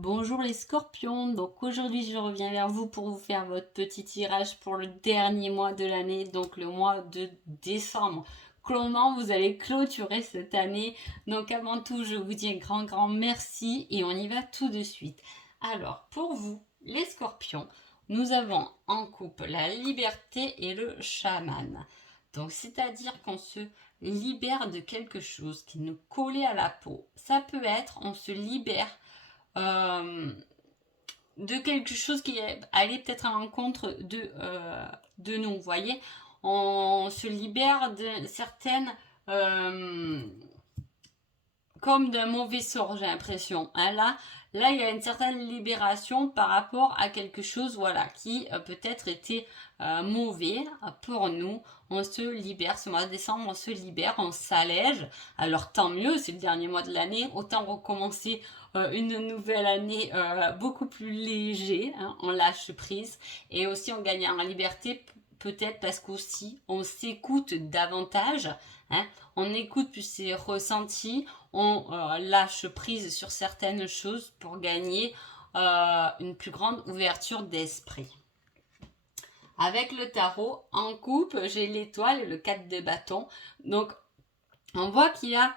Bonjour les scorpions, donc aujourd'hui je reviens vers vous pour vous faire votre petit tirage pour le dernier mois de l'année, donc le mois de décembre. Comment vous allez clôturer cette année? Donc avant tout je vous dis un grand merci et on y va tout de suite. Alors pour vous les scorpions, nous avons en couple la liberté et le chaman. Donc c'est-à-dire qu'on se libère de quelque chose qui nous collait à la peau. Ça peut être on se libère euh, de quelque chose qui est allé peut-être à l'encontre de nous, vous voyez. On se libère de certaines... comme d'un mauvais sort, j'ai l'impression. Hein, là, il y a une certaine libération par rapport à quelque chose, voilà, qui peut-être était mauvais pour nous. On se libère, ce mois de décembre, on se libère, on s'allège. Alors tant mieux, c'est le dernier mois de l'année, autant recommencer une nouvelle année beaucoup plus léger, hein, on lâche prise et aussi on gagne en liberté, peut-être parce qu'aussi on s'écoute davantage, hein, on écoute plus ses ressentis, on lâche prise sur certaines choses pour gagner une plus grande ouverture d'esprit. Avec le tarot, en coupe, j'ai l'étoile et le 4 de bâton. Donc, on voit qu'il y a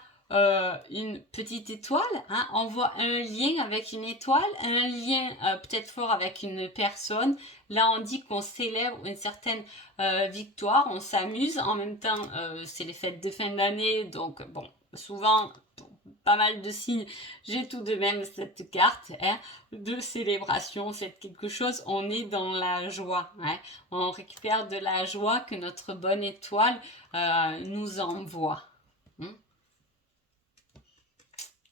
une petite étoile, hein, on voit un lien avec une étoile, un lien peut-être fort avec une personne. Là, on dit qu'on célèbre une certaine victoire, on s'amuse. En même temps, c'est les fêtes de fin d'année, donc bon, souvent, pas mal de signes, j'ai tout de même cette carte, hein, de célébration, c'est quelque chose, on est dans la joie, hein, on récupère de la joie que notre bonne étoile nous envoie.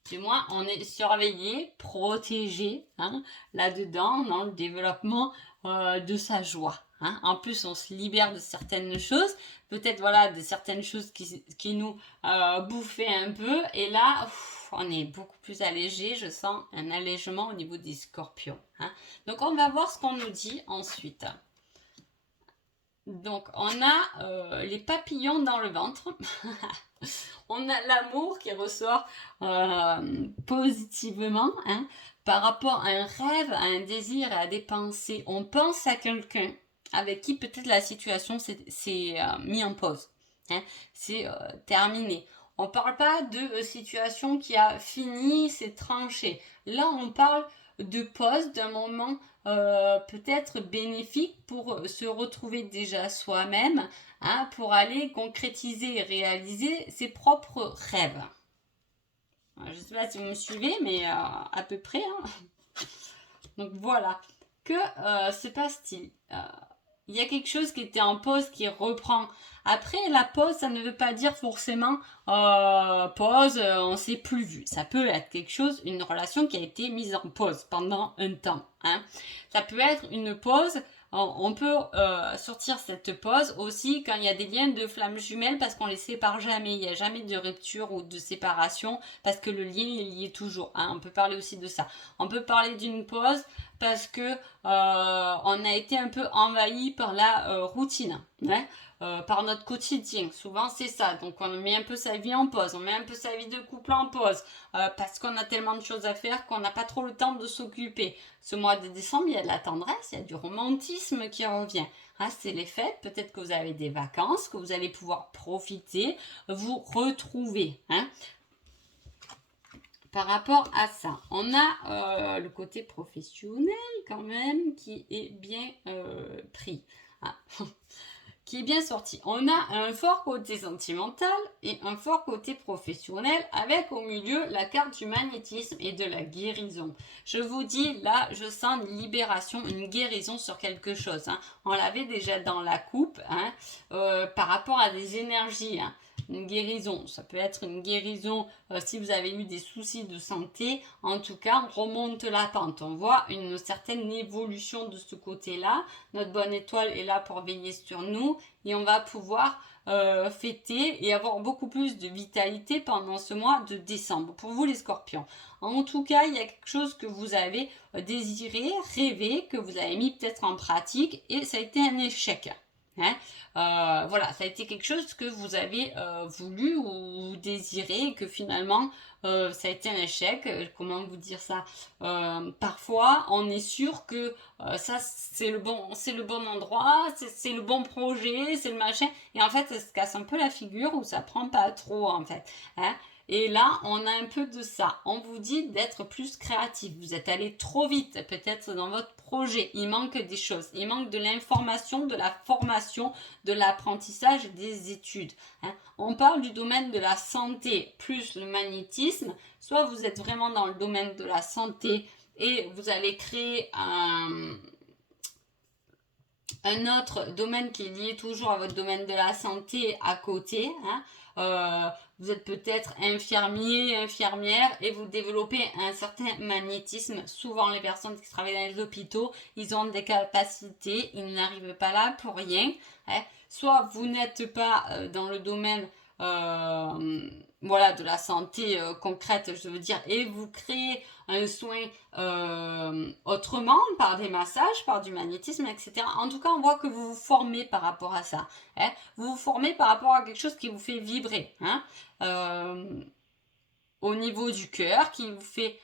Du moins, on est surveillé, protégé, hein, là-dedans, dans le développement de sa joie. Hein. En plus, on se libère de certaines choses, peut-être voilà, de certaines choses qui nous bouffaient un peu. Et là, on est beaucoup plus allégé. Je sens un allègement au niveau des scorpions. Hein. Donc, on va voir ce qu'on nous dit ensuite. Donc, on a les papillons dans le ventre. On a l'amour qui ressort positivement, hein, par rapport à un rêve, à un désir, à des pensées. On pense à quelqu'un avec qui peut-être la situation s'est mise en pause. Hein, c'est terminé. On ne parle pas de situation qui a fini, c'est tranché. Là, on parle de pause, d'un moment peut-être bénéfique pour se retrouver déjà soi-même, hein, pour aller concrétiser et réaliser ses propres rêves. Je ne sais pas si vous me suivez, mais à peu près. Hein. Donc voilà. Que se passe-t-il? Il y a quelque chose qui était en pause qui reprend. Après, la pause, ça ne veut pas dire forcément pause, on ne s'est plus vu. Ça peut être quelque chose, une relation qui a été mise en pause pendant un temps. Hein. Ça peut être une pause. On peut sortir cette pause aussi quand il y a des liens de flammes jumelles parce qu'on les sépare jamais. Il n'y a jamais de rupture ou de séparation parce que le lien est lié toujours. Hein. On peut parler aussi de ça. On peut parler d'une pause parce que on a été un peu envahi par la routine, hein, par notre quotidien. Souvent c'est ça. Donc on met un peu sa vie en pause, on met un peu sa vie de couple en pause parce qu'on a tellement de choses à faire qu'on n'a pas trop le temps de s'occuper. Ce mois de décembre, il y a de la tendresse, il y a du romantisme qui revient. Hein, c'est les fêtes, peut-être que vous avez des vacances, que vous allez pouvoir profiter, vous retrouver. Hein. Par rapport à ça, on a le côté professionnel quand même qui est bien pris, ah. qui est bien sorti. On a un fort côté sentimental et un fort côté professionnel avec au milieu la carte du magnétisme et de la guérison. Je vous dis, là, je sens une libération, une guérison sur quelque chose. Hein. On l'avait déjà dans la coupe, hein, par rapport à des énergies. Hein. Une guérison, ça peut être une guérison si vous avez eu des soucis de santé. En tout cas, on remonte la pente. On voit une certaine évolution de ce côté-là. Notre bonne étoile est là pour veiller sur nous et on va pouvoir fêter et avoir beaucoup plus de vitalité pendant ce mois de décembre. Pour vous les scorpions. En tout cas, il y a quelque chose que vous avez désiré, rêvé, que vous avez mis peut-être en pratique et ça a été un échec. Hein. Voilà, ça a été quelque chose que vous avez voulu ou désiré et que finalement ça a été un échec. Comment vous dire ça? Parfois, on est sûr que ça c'est le bon endroit, c'est le bon projet, c'est le machin, et en fait ça se casse un peu la figure ou ça prend pas trop en fait. Hein. Et là, on a un peu de ça. On vous dit d'être plus créatif. Vous êtes allé trop vite, peut-être dans votre projet. Il manque des choses. Il manque de l'information, de la formation, de l'apprentissage et des études. Hein. On parle du domaine de la santé plus le magnétisme. Soit vous êtes vraiment dans le domaine de la santé et vous allez créer un autre domaine qui est lié toujours à votre domaine de la santé à côté. Hein. Vous êtes peut-être infirmier, infirmière et vous développez un certain magnétisme. Souvent, les personnes qui travaillent dans les hôpitaux, ils ont des capacités, ils n'arrivent pas là pour rien. Hein. Soit vous n'êtes pas dans le domaine voilà, de la santé concrète, je veux dire, et vous créez un soin autrement, par des massages, par du magnétisme, etc. En tout cas, on voit que vous vous formez par rapport à ça. Hein. Vous vous formez par rapport à quelque chose qui vous fait vibrer. Hein. Au niveau du cœur, qui vous fait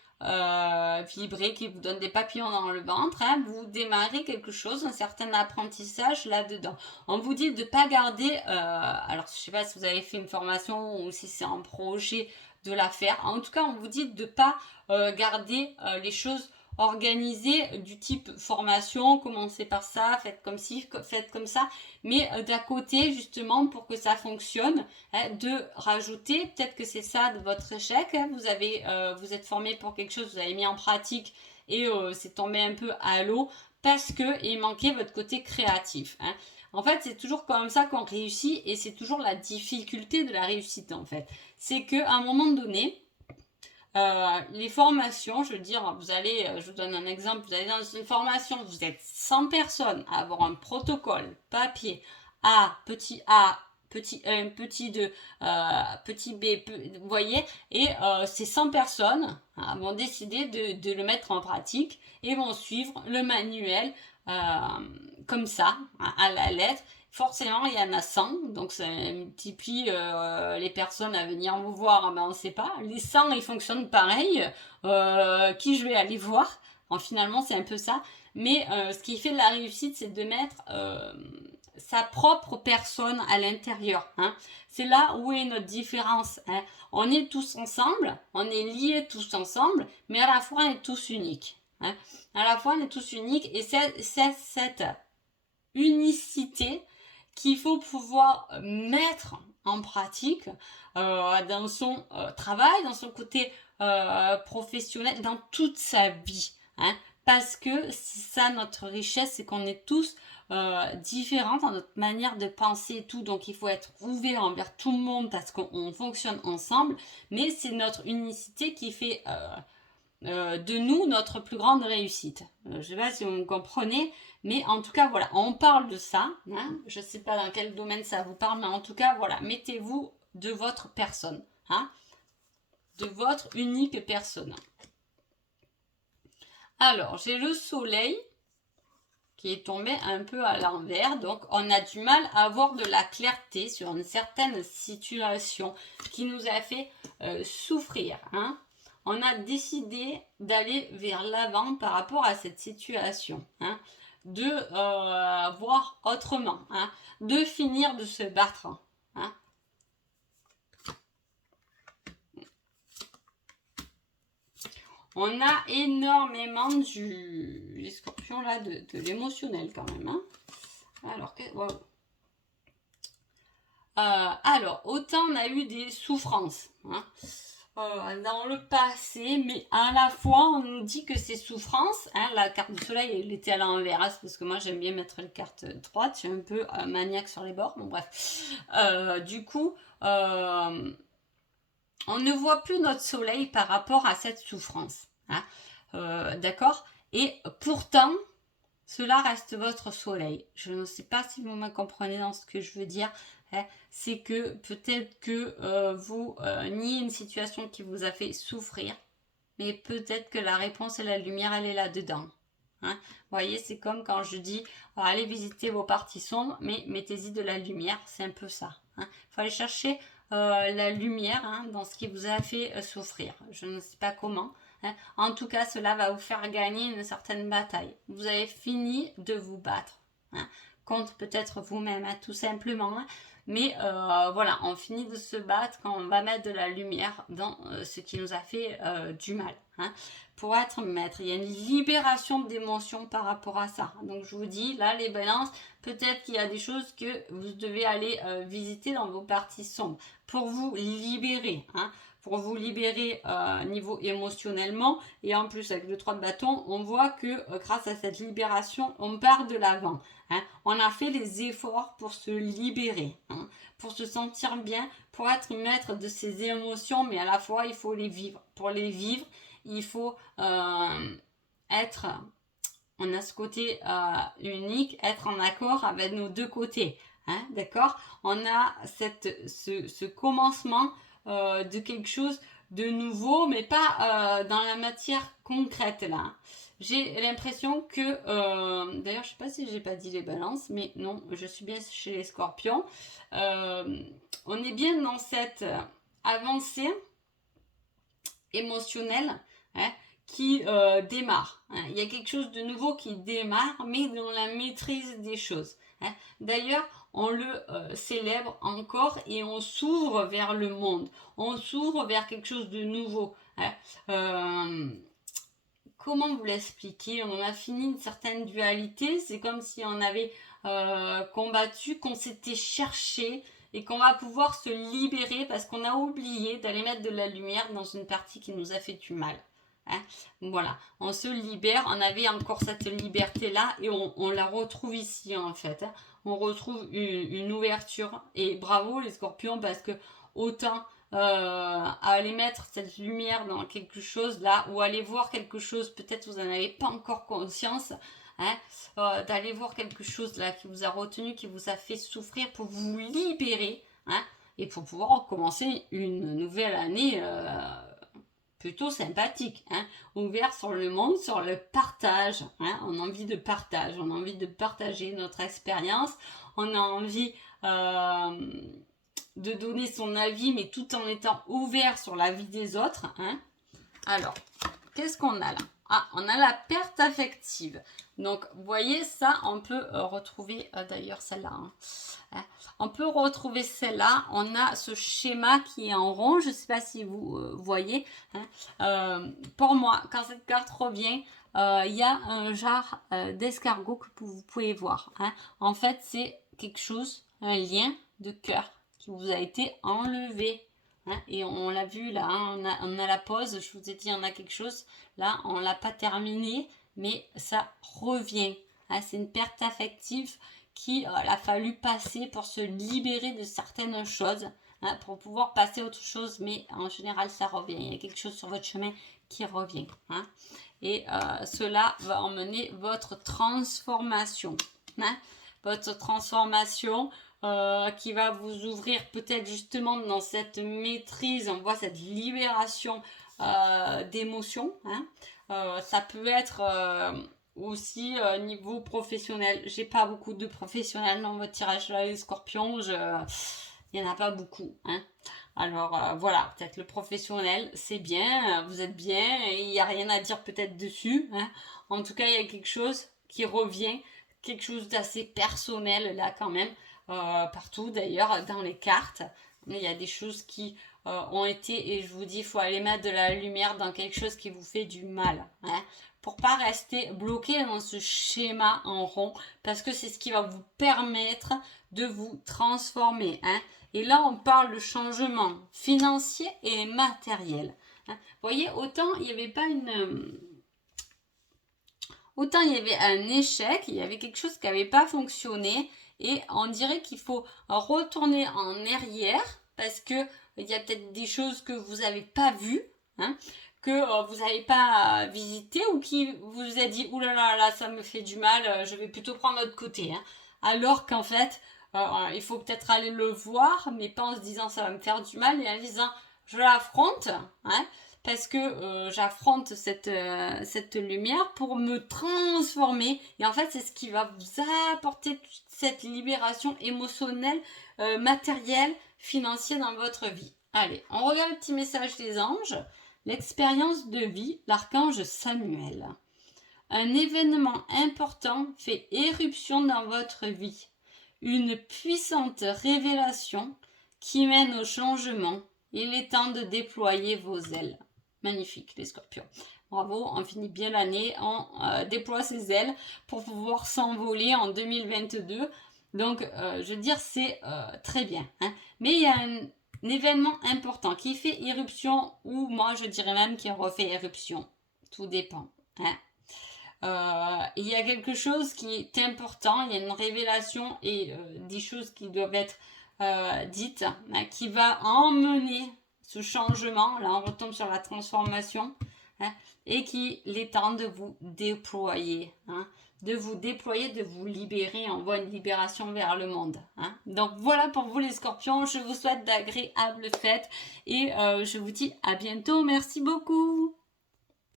vibrer, qui vous donne des papillons dans le ventre, hein, vous démarrez quelque chose, un certain apprentissage là-dedans. On vous dit de ne pas garder, alors je sais pas si vous avez fait une formation ou si c'est un projet de la faire, en tout cas on vous dit de ne pas garder les choses organisées du type formation, commencez par ça, faites comme ci, faites comme ça, mais d'à côté justement pour que ça fonctionne, hein, de rajouter, peut-être que c'est ça de votre échec, hein, vous êtes formé pour quelque chose, vous avez mis en pratique et c'est tombé un peu à l'eau parce que il manquait votre côté créatif. Hein. En fait, c'est toujours comme ça qu'on réussit et c'est toujours la difficulté de la réussite en fait. C'est qu'à un moment donné, les formations, je veux dire, je vous donne un exemple, vous allez dans une formation, vous êtes 100 personnes à avoir un protocole, papier, petit A, petit 1, petit 2, petit B, vous voyez, et ces 100 personnes vont décider de le mettre en pratique et vont suivre le manuel comme ça, à la lettre. Forcément, il y en a 100, donc ça multiplie les personnes à venir vous voir, ben on ne sait pas. Les 100, ils fonctionnent pareil. Qui je vais aller voir? Finalement, c'est un peu ça. Mais ce qui fait de la réussite, c'est de mettre sa propre personne à l'intérieur. Hein. C'est là où est notre différence. Hein. On est tous ensemble, on est liés tous ensemble, mais à la fois, on est tous uniques. Hein. À la fois, on est tous uniques et c'est cette unicité qu'il faut pouvoir mettre en pratique dans son travail, dans son côté professionnel, dans toute sa vie. Hein, parce que c'est ça notre richesse, c'est qu'on est tous différents dans notre manière de penser et tout. Donc il faut être ouvert envers tout le monde parce qu'on fonctionne ensemble. Mais c'est notre unicité qui fait de nous notre plus grande réussite. Je ne sais pas si vous me comprenez, mais en tout cas, voilà, on parle de ça. Hein. Je ne sais pas dans quel domaine ça vous parle, mais en tout cas, voilà, mettez-vous de votre personne, hein, de votre unique personne. Alors, j'ai le soleil qui est tombé un peu à l'envers, donc on a du mal à avoir de la clarté sur une certaine situation qui nous a fait souffrir, hein. On a décidé d'aller vers l'avant par rapport à cette situation, hein, de voir autrement, hein, de finir de se battre. Hein. On a énormément les scorpions là, de l'émotionnel quand même. Hein. Alors, wow. Alors, autant on a eu des souffrances. Hein. Dans le passé, mais à la fois on nous dit que c'est souffrance, hein, la carte du soleil elle était à l'envers, hein, parce que moi j'aime bien mettre les cartes droites, je suis un peu maniaque sur les bords, bon bref, du coup on ne voit plus notre soleil par rapport à cette souffrance, hein, d'accord, et pourtant cela reste votre soleil. Je ne sais pas si vous me comprenez dans ce que je veux dire. Hein, c'est que peut-être que vous niez une situation qui vous a fait souffrir, mais peut-être que la réponse et la lumière, elle est là-dedans. Hein. Vous voyez, c'est comme quand je dis allez visiter vos parties sombres, mais mettez-y de la lumière, c'est un peu ça. Il faut aller chercher la lumière dans ce qui vous a fait souffrir. Je ne sais pas comment. En tout cas, cela va vous faire gagner une certaine bataille. Vous avez fini de vous battre contre peut-être vous-même, tout simplement. Mais voilà, on finit de se battre quand on va mettre de la lumière dans ce qui nous a fait du mal. Pour être maître, il y a une libération d'émotions par rapport à ça. Donc je vous dis, là, les balances, peut-être qu'il y a des choses que vous devez aller visiter dans vos parties sombres pour vous libérer. Pour vous libérer niveau émotionnellement. Et en plus, avec le 3 de bâton, on voit que grâce à cette libération, on part de l'avant. On a fait les efforts pour se libérer, pour se sentir bien, pour être maître de ses émotions, mais à la fois, il faut les vivre. Pour les vivre, il faut être, on a ce côté unique, être en accord avec nos deux côtés. D'accord? On a ce commencement de quelque chose de nouveau, mais pas dans la matière concrète là. J'ai l'impression que, d'ailleurs je sais pas si j'ai pas dit les balances, mais non, je suis bien chez les scorpions. On est bien dans cette avancée émotionnelle qui démarre. Il y a quelque chose de nouveau qui démarre, mais dans la maîtrise des choses. D'ailleurs, on le célèbre encore et on s'ouvre vers le monde. On s'ouvre vers quelque chose de nouveau. Comment vous l'expliquer? On a fini une certaine dualité. C'est comme si on avait combattu, qu'on s'était cherché et qu'on va pouvoir se libérer parce qu'on a oublié d'aller mettre de la lumière dans une partie qui nous a fait du mal. Voilà, on se libère, on avait encore cette liberté là et on la retrouve ici en fait. On retrouve une ouverture et bravo les scorpions parce que autant aller mettre cette lumière dans quelque chose là ou aller voir quelque chose, peut-être vous n'en avez pas encore conscience, d'aller voir quelque chose là qui vous a retenu, qui vous a fait souffrir pour vous libérer et pour pouvoir recommencer une nouvelle année plutôt sympathique, ouvert sur le monde, sur le partage. On a envie de partage, on a envie de partager notre expérience, on a envie de donner son avis, mais tout en étant ouvert sur la vie des autres. Alors, qu'est-ce qu'on a là? On a la perte affective. Donc, vous voyez, ça, on peut retrouver, d'ailleurs, celle-là. On peut retrouver celle-là. On a ce schéma qui est en rond. Je ne sais pas si vous voyez. Pour moi, quand cette carte revient, il y a un genre d'escargot que vous pouvez voir. En fait, c'est quelque chose, un lien de cœur qui vous a été enlevé. Et on l'a vu là, on a la pause, je vous ai dit, on a quelque chose. Là, on ne l'a pas terminé, mais ça revient. C'est une perte affective qui a fallu passer pour se libérer de certaines choses, pour pouvoir passer à autre chose, mais en général, ça revient. Il y a quelque chose sur votre chemin qui revient. Et cela va emmener votre transformation. Votre transformation qui va vous ouvrir peut-être justement dans cette maîtrise, on voit cette libération d'émotions. Ça peut être aussi niveau professionnel. J'ai pas beaucoup de professionnels dans votre tirage là, les scorpions. Il n'y en a pas beaucoup. Alors voilà, peut-être le professionnel, c'est bien, vous êtes bien, et il n'y a rien à dire peut-être dessus. En tout cas, il y a quelque chose qui revient, quelque chose d'assez personnel là quand même. Partout d'ailleurs dans les cartes, mais il y a des choses qui ont été, et je vous dis, il faut aller mettre de la lumière dans quelque chose qui vous fait du mal, pour pas rester bloqué dans ce schéma en rond, parce que c'est ce qui va vous permettre de vous transformer. Et là on parle de changement financier et matériel. Vous voyez, autant il n'y avait pas autant il y avait un échec, il y avait quelque chose qui n'avait pas fonctionné. Et on dirait qu'il faut retourner en arrière parce que il y a peut-être des choses que vous n'avez pas vues, que vous n'avez pas visité ou qui vous a dit oulala, là ça me fait du mal, je vais plutôt prendre l'autre côté. Alors qu'en fait, il faut peut-être aller le voir, mais pas en se disant ça va me faire du mal, et en disant je l'affronte, parce que j'affronte cette lumière pour me transformer. Et en fait, c'est ce qui va vous apporter toute cette libération émotionnelle, matérielle, financière dans votre vie. Allez, on regarde le petit message des anges. L'expérience de vie, l'archange Samuel. Un événement important fait éruption dans votre vie. Une puissante révélation qui mène au changement. Il est temps de déployer vos ailes. Magnifique, les scorpions. Bravo, on finit bien l'année, on déploie ses ailes pour pouvoir s'envoler en 2022. Donc, je veux dire, c'est très bien. Hein. Mais il y a un événement important qui fait éruption, ou moi je dirais même qui refait éruption. Tout dépend. Hein. Il y a quelque chose qui est important, il y a une révélation et des choses qui doivent être dites, hein, qui va emmener ce changement. Là, on retombe sur la transformation, hein, et qu'il est temps de vous déployer, hein, de vous déployer, de vous libérer. On voit une libération vers le monde. Hein. Donc voilà pour vous les scorpions, je vous souhaite d'agréables fêtes et je vous dis à bientôt. Merci beaucoup.